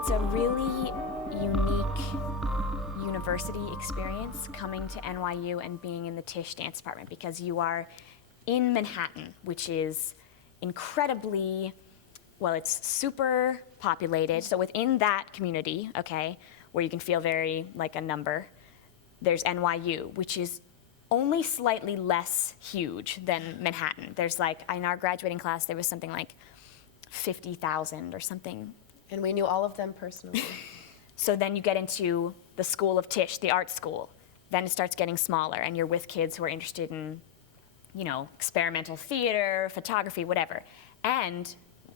It's a really unique university experience coming to NYU and being in the Tisch Dance department, because you are in Manhattan, which is incredibly, well, it's super populated. So within that community, okay, where you can feel very like a number, there's NYU, which is only slightly less huge than Manhattan. There's like, in our graduating class, there was something like 50,000 or something. And we knew all of them personally. So then you get into the School of Tisch, the art school. Then it starts getting smaller, and you're with kids who are interested in, you know, experimental theater, photography, whatever. And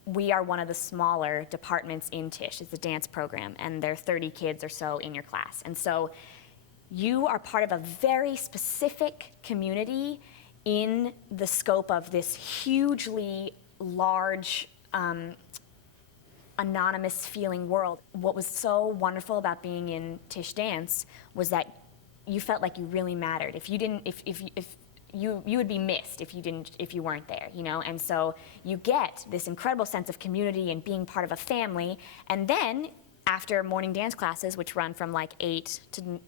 we are one of the smaller departments in Tisch. It's a dance program, and there are 30 kids or so in your class. And so you are part of a very specific community in the scope of this hugely large, anonymous feeling world. What was so wonderful about being in Tisch Dance was that you felt like you really mattered. If you didn't, if you would be missed if you weren't there, you know? And so you get this incredible sense of community and being part of a family. And then after morning dance classes, which run from like 8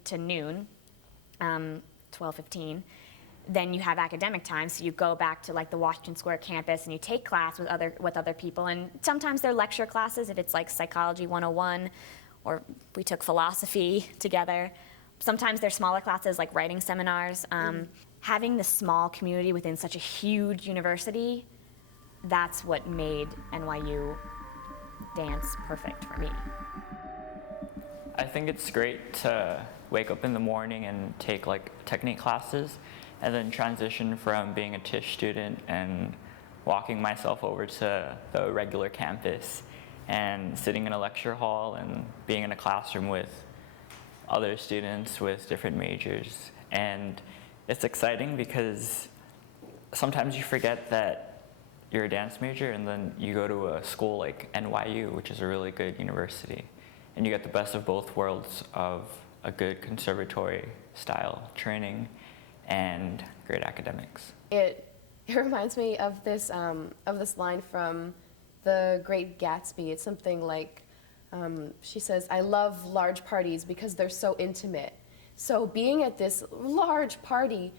to noon, 12:15, then you have academic time, so you go back to like the Washington Square campus and you take class with other people, and sometimes they're lecture classes if it's like Psychology 101, or we took philosophy together. Sometimes they're smaller classes like writing seminars. Having the small community within such a huge university, that's what made NYU dance perfect for me. I think it's great to wake up in the morning and take like technique classes, and then transition from being a Tisch student and walking myself over to the regular campus and sitting in a lecture hall and being in a classroom with other students with different majors. And it's exciting because sometimes you forget that you're a dance major, and then you go to a school like NYU, which is a really good university, and you get the best of both worlds of a good conservatory style training and great academics. It reminds me of this line from The Great Gatsby. It's something like, she says, "I love large parties because they're so intimate." So being at this large party,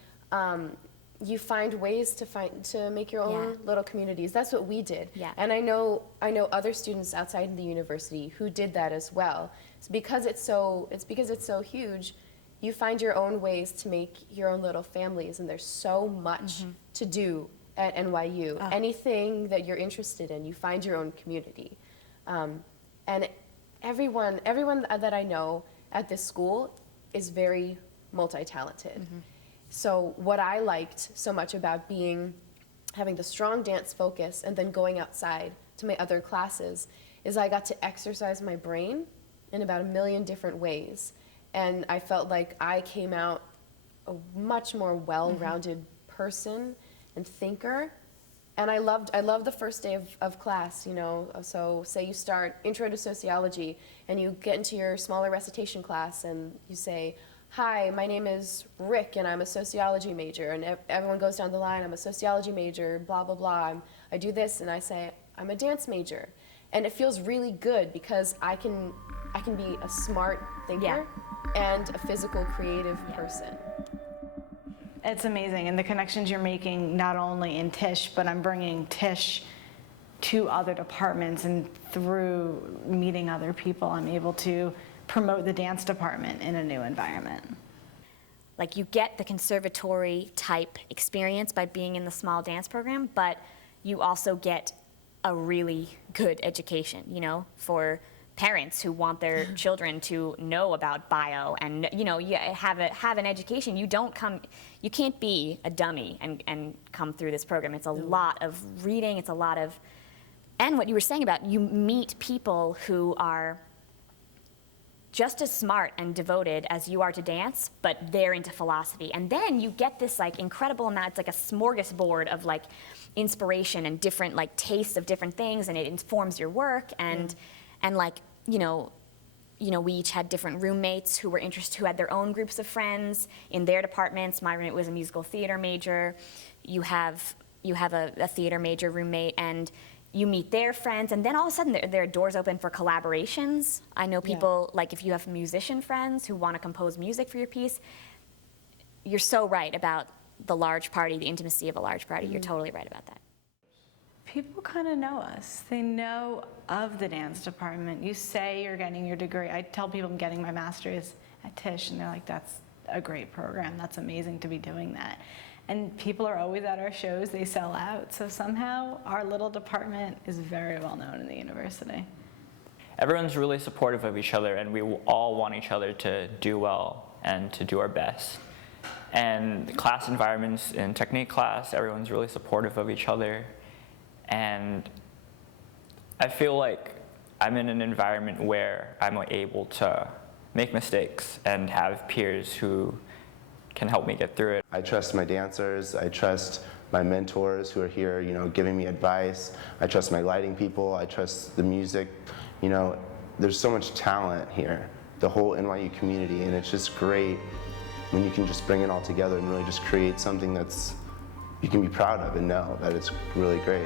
you find ways to make your own little communities. That's what we did. Yeah. And I know other students outside the university who did that as well. It's because it's so huge. You find your own ways to make your own little families, and there's so much to do at NYU. Anything that you're interested in, you find your own community. And everyone that I know at this school is very multi-talented. So what I liked so much about having the strong dance focus and then going outside to my other classes is I got to exercise my brain in about 1 million different ways. And I felt like I came out a much more well-rounded person and thinker. And I loved the first day of class, you know. So say you start Intro to Sociology, and you get into your smaller recitation class, and you say, "Hi, my name is Rick, and I'm a sociology major." And everyone goes down the line, "I'm a sociology major, blah, blah, blah. I do this," and I say, "I'm a dance major." And it feels really good because I can be a smart thinker and a physical, creative person. It's amazing, and the connections you're making not only in Tisch, but I'm bringing Tisch to other departments, and through meeting other people, I'm able to promote the dance department in a new environment. Like, you get the conservatory type experience by being in the small dance program, but you also get a really good education, you know, for parents who want their children to know about bio and, you know, you have an education. You can't be a dummy and come through this program. It's a lot of reading, it's a lot of, and what you were saying about, you meet people who are just as smart and devoted as you are to dance, but they're into philosophy. And then you get this like incredible amount, it's like a smorgasbord of like inspiration and different like tastes of different things, and it informs your work. And like, you know, we each had different roommates who were who had their own groups of friends in their departments. My roommate was a musical theater major. You have a theater major roommate, and you meet their friends, and then all of a sudden there are doors open for collaborations. I know people, like if you have musician friends who want to compose music for your piece, you're so right about the large party, the intimacy of a large party. You're totally right about that. People kind of know us. They know of the dance department. You say you're getting your degree. I tell people I'm getting my master's at Tisch, and they're like, that's a great program. That's amazing to be doing that. And people are always at our shows. They sell out. So somehow our little department is very well known in the university. Everyone's really supportive of each other, and we all want each other to do well and to do our best. And class environments in technique class, everyone's really supportive of each other. And I feel like I'm in an environment where I'm able to make mistakes and have peers who can help me get through it. I trust my dancers, I trust my mentors who are here, giving me advice. I trust my lighting people, I trust the music. There's so much talent here, the whole NYU community, and it's just great when you can just bring it all together and really just create something that's you can be proud of and know that it's really great.